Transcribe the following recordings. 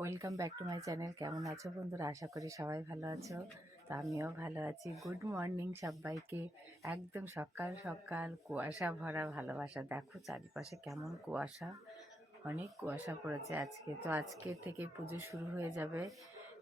Welcome back to my channel কেমন আছো বন্ধুরা? আশা করি সবাই ভালো আছো। তো আমিও ভালো আছি। গুড মর্নিং সবাইকে। একদম সকাল সকাল কুয়াশা ভরা ভালোবাসা। দেখো চারিপাশে কেমন কুয়াশা। অনেক কুয়াশা পড়েছে আজকে। তো আজকে থেকে পুজো শুরু হয়ে যাবে।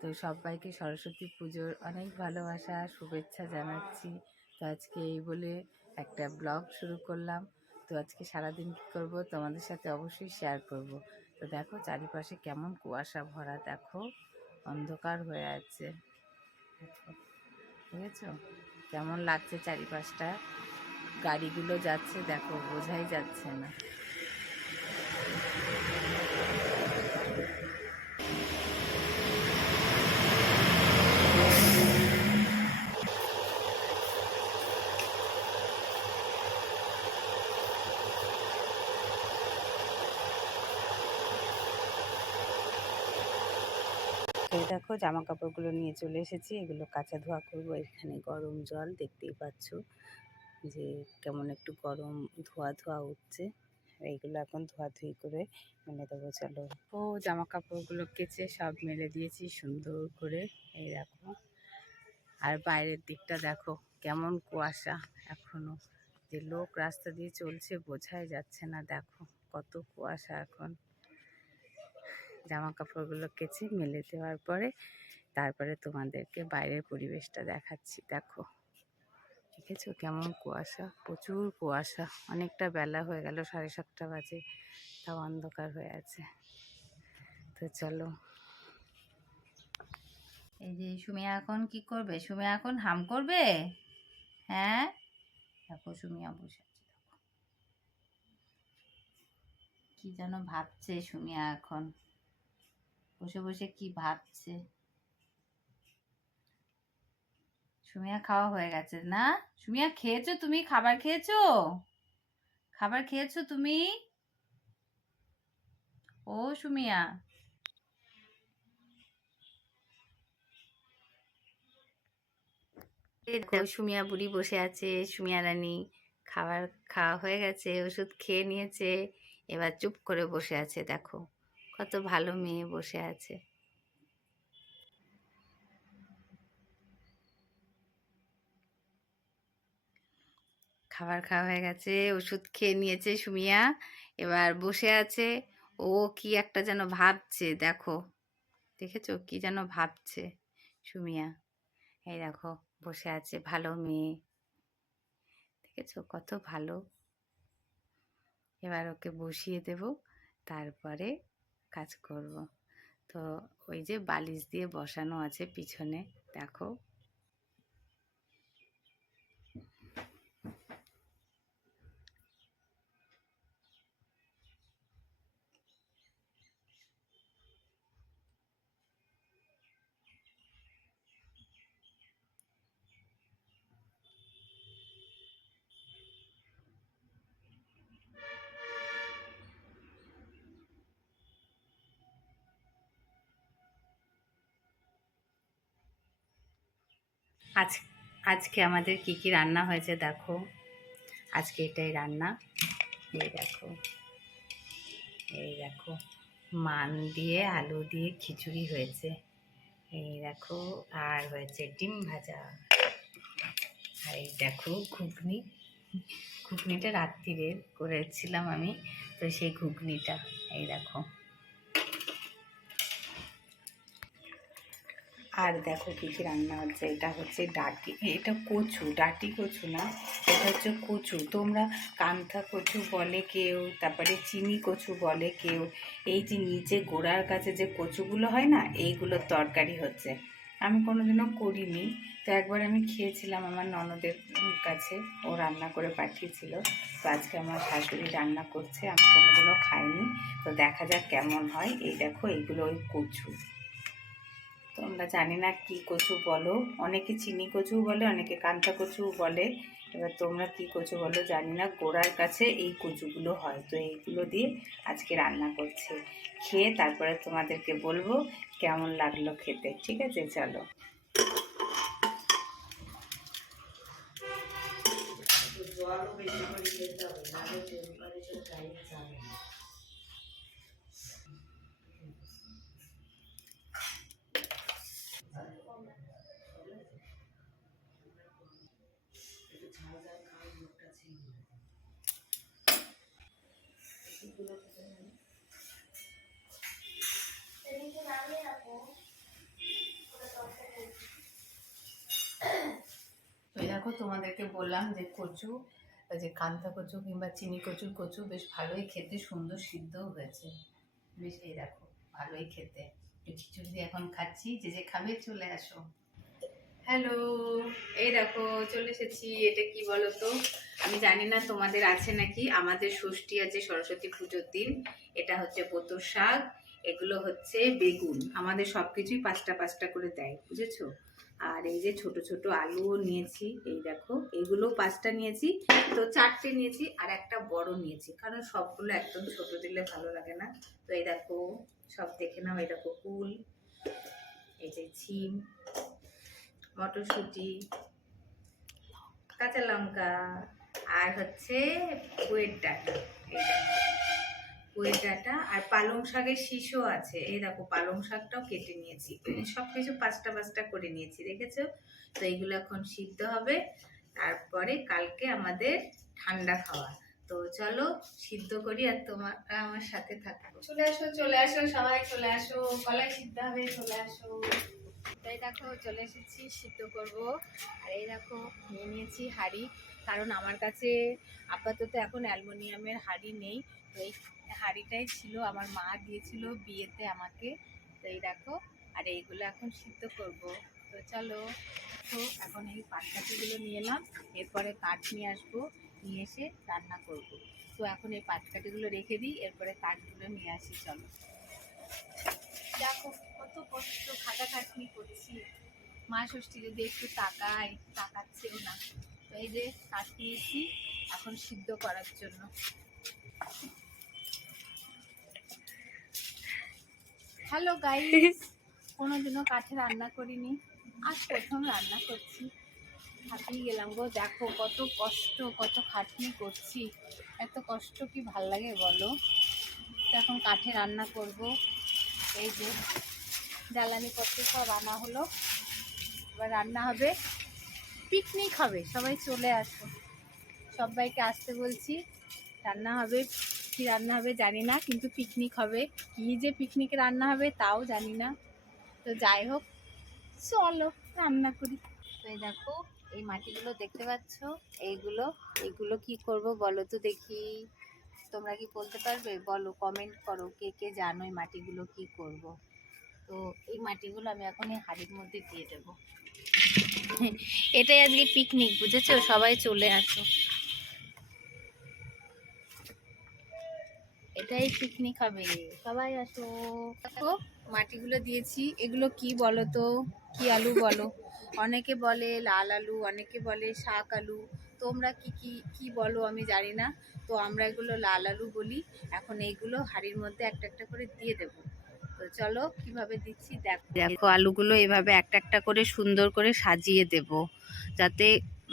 তো সবাইকে সরস্বতী পুজোর অনেক ভালোবাসা, শুভেচ্ছা জানাচ্ছি। তো আজকে এই বলে একটা ব্লগ শুরু করলাম। তো আজকে সারাদিন কী করব তোমাদের সাথে অবশ্যই শেয়ার করব। তো দেখো চারিপাশে কেমন কুয়াশা ভরা, দেখো অন্ধকার হয়ে আছে। ঠিক আছে কেমন লাগছে চারিপাশটা? গাড়িগুলো যাচ্ছে, দেখো বোঝাই যাচ্ছে না। এই দেখো জামা কাপড়গুলো নিয়ে চলে এসেছি। এগুলো কাঁচা ধোয়া করব। এখানে গরম জল দেখতেই পাচ্ছ যে কেমন একটু গরম ধোয়া ধোয়া উঠছে। এইগুলো এখন ধোয়াধুয়ি করে মেলে দেবো, চলো। ও জামা কাপড়গুলো কেচে সব মেলে দিয়েছি সুন্দর করে। এই দেখো। আর বাইরের দিকটা দেখো কেমন কুয়াশা এখনও। যে লোক রাস্তা দিয়ে চলছে বোঝাই যাচ্ছে না, দেখো কত কুয়াশা এখন। জামা কাপড়গুলো কেচে মেলে দেওয়ার পরে তারপরে তোমাদেরকে বাইরের পরিবেশটা দেখাচ্ছি। দেখো, দেখেছ কেমন কুয়াশা? প্রচুর কুয়াশা। অনেকটা বেলা হয়ে গেল, সাড়ে সাতটা বাজে। তাও অন্ধকার হয়ে আছে। তো চলো। এই যে সুমিয়া এখন কি করবে? সুমিয়া এখন হাম করবে? হ্যাঁ? দেখো, সুমিয়া বসে আছে কি যেন ভাবছে সুমিয়া এখন। বসে বসে কি ভাবছে? সুমিয়া খাওয়া হয়ে গেছে। না? সুমিয়া, খেয়েছো তুমি? খাবার খেয়েছো? খাবার খেয়েছো তুমি? ও সুমিয়া। সুমিয়া বুড়ি বসে আছে, সুমিয়া রানী। খাবার খাওয়া হয়ে গেছে, ওষুধ খেয়ে নিয়েছে। এবার চুপ করে বসে আছে, দেখো। কত ভালো মেয়ে বসে আছে। খাবার খাওয়া হয়ে গেছে, ওষুধ খেয়ে নিয়েছে সুমিয়া, এবার বসে আছে। ও কি একটা যেন ভাবছে, দেখো। দেখেছ কি যেন ভাবছে সুমিয়া? এই দেখো, বসে আছে, ভালো মেয়ে। দেখেছ কত ভালো? এবার ওকে বসিয়ে দেব, তারপরে কাজ করব। তো ওই যে বালিশ দিয়ে বসানো আছে পিছনে দেখো। আজ, আজকে আমাদের কি কি রান্না হয়েছে দেখো। আজকে এটাই রান্না। এই দেখো। এই দেখো, মান দিয়ে আলু দিয়ে খিচুড়ি হয়েছে। এই দেখো, আর হয়েছে ডিম ভাজা। আর এই দেখো, ঘুগনি। ঘুগনিটা রাত্রিরে করেছিলাম আমি, তো সেই ঘুগনিটা, এই দেখো। আর দেখো কী কী রান্না হচ্ছে, এটা হচ্ছে ডাটি, এটা কচু, ডাটি কচু না, এটা হচ্ছে কচু। তোমরা কান্থা কচু বলে কেউ, তারপরে চিনি কচু বলে কেউ, এই যে নিচে গোড়ার কাছে যে কচুগুলো হয় না এইগুলোর তরকারি হচ্ছে। আমি কোনোদিনও করিনি, তো একবার আমি খেয়েছিলাম আমার ননদের কাছে, ও রান্না করে পাঠিয়েছিল, তো আজকে আমার শাশুড়ি রান্না করছে, আমি কোনোদিনও খাইনি, তো দেখা যাক কেমন হয়। এই দেখো, এইগুলো ওই কচু। তোমরা জানি না কি কচু বলো। অনেকে চিনি কচু বলে, অনেকে কান্তা কচু বলে। এবার তোমরা কি কচু বলো জানি না। গোড়ার কাছে এই কচুগুলো হয়। তো এইগুলো দিয়ে আজকে রান্না করছে। খেয়ে তারপরে তোমাদেরকে বলব কেমন লাগল খেতে। ঠিক আছে, চলো। জলও বেশি করে খেতে হবে যাবে। দেখো, তোমাদেরকে বললাম যে কচু যে কান্তা কচু কিংবা চিনি কচুর কচু বেশ ভালোই খেতে, সুন্দর সিদ্ধও হয়েছে। বেশ, এই দেখো, ভালোই খেতে। খিচুড়ি এখন খাচ্ছি, যে যে খাবে চলে আসো। হ্যালো, এই দেখো, চলে এসেছি। এটা কি বলো তো আমি জানি না তোমাদের আছে নাকি? আমাদের ষষ্ঠী আছে সরস্বতী পুজোর দিন। এটা হচ্ছে পোতর শাক, এগুলো হচ্ছে বেগুন। আমাদের সব কিছুই পাঁচটা পাঁচটা করে দেয়, বুঝেছ? আর এই যে ছোট ছোট আলুও নিয়েছি, এই দেখো এগুলো পাঁচটা নিয়েছি। তো চারটে নিয়েছি আর একটা বড় নিয়েছি, কারণ সবগুলো একদম ছোট দিলে ভালো লাগে না। তো এই দেখো, সব দেখে নাও, এই দেখো, কুল, এই যে ছিম মটরশুঁটি, কাঁচা লঙ্কা, আর হচ্ছে পুয়ের ডাটা দেখো। পুয়ের ডাটা আর পালং শাকের শীষও আছে। এই দেখো, পালং শাকটাও কেটে নিয়েছি। সব কিছু পাঁচটা পাঁচটা করে নিয়েছি, দেখেছ? তো এইগুলো এখন সিদ্ধ হবে। তারপরে কালকে আমাদের ঠান্ডা খাওয়া। তো চলো, সিদ্ধ করি আর তোমার আমার সাথে থাকো। চলে আসো চলে আসো, সবাই চলে আসো। কলাই সিদ্ধ হবে, চলে আসো। তাই দেখো, চলে এসেছি, সিদ্ধ করব। আর এই দেখো, নিয়ে নিয়েছি হাঁড়ি। কারণ আমার কাছে আপাতত এখন অ্যালুমিনিয়ামের হাঁড়ি নেই। তো এই হাঁড়িটাই ছিল, আমার মা দিয়েছিল বিয়েতে আমাকে। তো এই দেখো, আর এইগুলো এখন সিদ্ধ করব। তো চলো তো এখন এই পাটকাঠিগুলো নিয়ে এলাম। এরপরে কাঠ নিয়ে আসব, নিয়ে এসে রান্না করব। তো এখন এই পাটকাঠিগুলো রেখে দিই, এরপরে কাঠগুলো নিয়ে আসি, চলো। দেখো কত কষ্ট খাটাখাটনি করছি। মা ষষ্ঠী যদি একটু তাকায় তাকাচ্ছেও না। তো এই যে কাঠ নিয়েছি এখন সিদ্ধ করার জন্য। হ্যালো গাইস কোনোদিনও কাঠে রান্না করিনি। আজ প্রথম রান্না করছি। হাঁপিয়ে গেলাম গো দেখো কত কষ্ট কত খাটনি করছি। এত কষ্ট কি ভালো লাগে বলো? এখন কাঠে রান্না করব। এই যে জ্বালানি পত্র সব আনা হলো। এবার রান্না হবে পিকনিক হবে, সবাই চলে আসো। সবাইকে আসতে বলছি, রান্না হবে, কী রান্না হবে জানি না, কিন্তু পিকনিক হবে। কী যে পিকনিকে রান্না হবে তাও জানি না। তো যাই হোক, চলো, রান্না করি। তো দেখো, এই মাটিগুলো দেখতে পাচ্ছ? এইগুলো এইগুলো কি করব বলো তো দেখি। তোমরা কি বলতে পারবে? বলো কমেন্ট করো, কে কে জানো এই মাটিগুলো কি করব? তো এই মাটিগুলো আমি এখন এই হাড়ির মধ্যে দিয়ে দেবো। এটাই আজকে পিকনিক বুঝেছ? সবাই চলে আসো। এটাই পিকনিক হবে। সবাই আসো। মাটিগুলো দিয়েছি। এগুলো কি বলো তো? কি আলু বলো? অনেকে বলে লাল আলু, অনেকে বলে শাক আলু। তোমরা কি কি কি বলো আমি জানি না। তো আমরা এগুলো লাল আলু বলি। এখন এইগুলো হাঁড়ির মধ্যে একটা একটা করে দিয়ে দেবো। তো চলো কীভাবে দিচ্ছি দেখো। দেখো, আলুগুলো এভাবে একটা একটা করে সুন্দর করে সাজিয়ে দেব, যাতে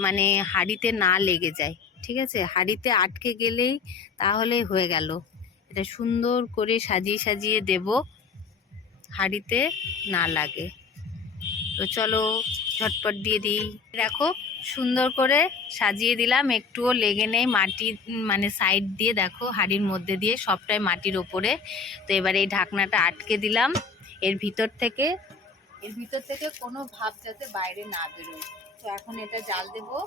মানে হাঁড়িতে না লেগে যায়, ঠিক আছে? হাঁড়িতে আটকে গেলেই তাহলে হয়ে গেল। এটা সুন্দর করে সাজিয়ে সাজিয়ে দেব, হাঁড়িতে না লাগে। তো চলো ঝটপট দিয়ে দিই। দেখো সুন্দর করে সাজিয়ে দিলাম। একটুও লেগে নেই মাটি মানে সাইড দিয়ে দেখো, হাড়ির মধ্যে দিয়ে সবটাই মাটির ওপরে। তো এবার এই ঢাকনাটা আটকে দিলাম। এর ভিতর থেকে, এর ভিতর থেকে কোনো ভাব যাতে বাইরে না বেরোয়। তো এখন এটা জাল দেবো।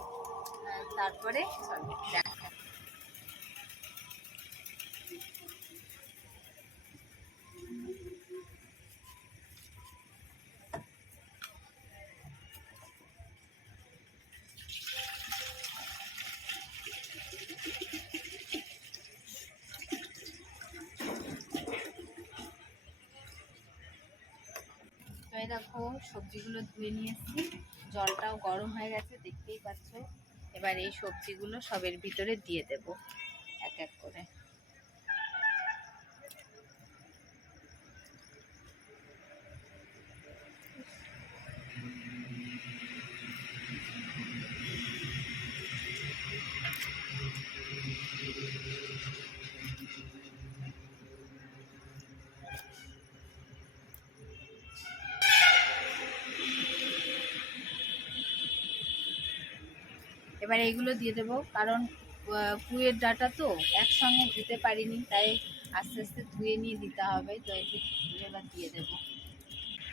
তারপরে ধুয়ে নিয়েছি। জলটাও গরম হয়ে গেছে, দেখতেই পাচ্ছ। এবার এই সবজিগুলো সবের ভিতরে দিয়ে দেব, এক এক করে। এবার এইগুলো দিয়ে দেবো, কারণ পুয়ের ডাটা তো একসঙ্গে দিতে পারিনি, তাই আস্তে আস্তে ধুয়ে নিয়ে দিতে হবে, তো এবার দিয়ে দেবো।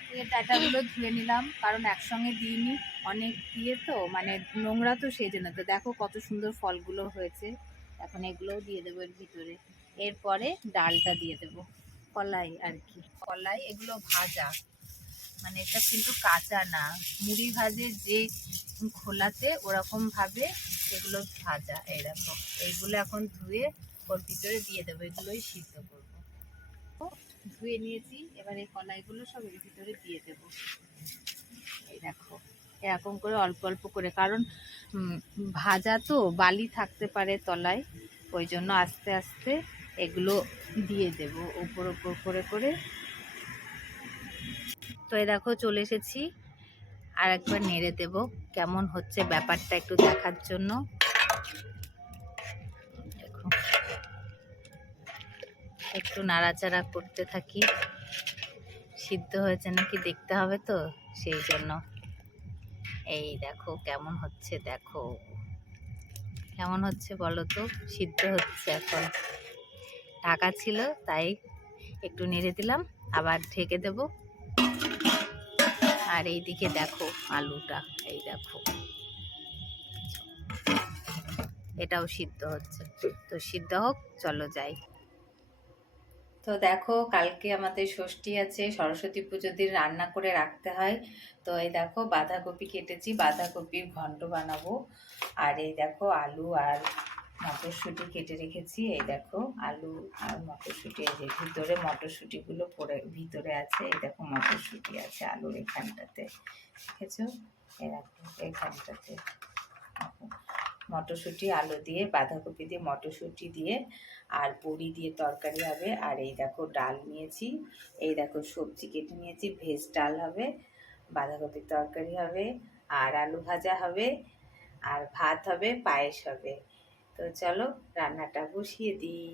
পুয়ের ডাটাগুলো ধুয়ে নিলাম, কারণ একসঙ্গে দিইনি, অনেক দিয়ে তো মানে নোংরা তো সেই জন্য। তো দেখো কত সুন্দর ফলগুলো হয়েছে, এখন এগুলোও দিয়ে দেবো এর ভিতরে। এরপরে ডালটা দিয়ে দেবো, কলাই আর কি। কলাই, এগুলো ভাজা। মানে এটা কিন্তু কাঁচা না। মুড়ি ভাজে যে খোলাতে ওরকম ভাবে এগুলো ভাজা দেখো এইগুলো এখন ধুয়ে ওর ভিতরে দিয়ে দেবো, এগুলোই সিদ্ধ করব। ধুয়ে নিয়েছি, এবার এই কলাইগুলো সব এর ভিতরে দিয়ে দেবো। এই দেখো, এরকম করে অল্প অল্প করে, কারণ ভাজা তো বালি থাকতে পারে তলায়, ওই জন্য আস্তে আস্তে এগুলো দিয়ে দেব উপর উপর করে করে তো এই দেখো চলে এসেছি। আর একবার নেড়ে দেব কেমন হচ্ছে ব্যাপারটা একটু দেখার জন্য। দেখো। একটু নাড়াচাড়া করতে থাকি। সিদ্ধ হয়েছে নাকি দেখতে হবে তো সেই জন্য। এই দেখো কেমন হচ্ছে দেখো। কেমন হচ্ছে বলো তো? সিদ্ধ হচ্ছে এখন। ঢাকা ছিল তাই একটু নেড়ে দিলাম, আবার ঢেকে দেব। আর এইদিকে দেখো আলুটা, এই দেখো। এটাও সিদ্ধ হচ্ছে। তো সিদ্ধ হোক, চলো যাই। তো দেখো, কালকে আমাদের ষষ্ঠী আছে, সরস্বতী পুজোর দিন রান্না করে রাখতে হয়। তো এই দেখো, বাঁধাকপি কেটেছি, বাঁধাকপির ঘন্ট বানাবো। আর এই দেখো, আলু আর মটরশুঁটি কেটে রেখেছি, এই দেখো, আলু আর মটরশুঁটি, এই যে ভিতরে মটরশুঁটিগুলো পরে ভিতরে আছে, এই দেখো মটরশুঁটি আছে আলুর এখানটাতে, দেখেছ? এই দেখো, এখানটাতে। মটরশুঁটি, আলু দিয়ে, বাঁধাকপি দিয়ে, মটরশুঁটি দিয়ে, আর বড়ি দিয়ে তরকারি হবে, আর এই দেখো ডাল নিয়েছি, এই দেখো সবজি কেটে নিয়েছি, ভেজ ডাল হবে, বাঁধাকপির তরকারি হবে, আর আলু ভাজা হবে, আর ভাত হবে, পায়েস হবে। তো চলো রান্নাটা বসিয়ে দিই।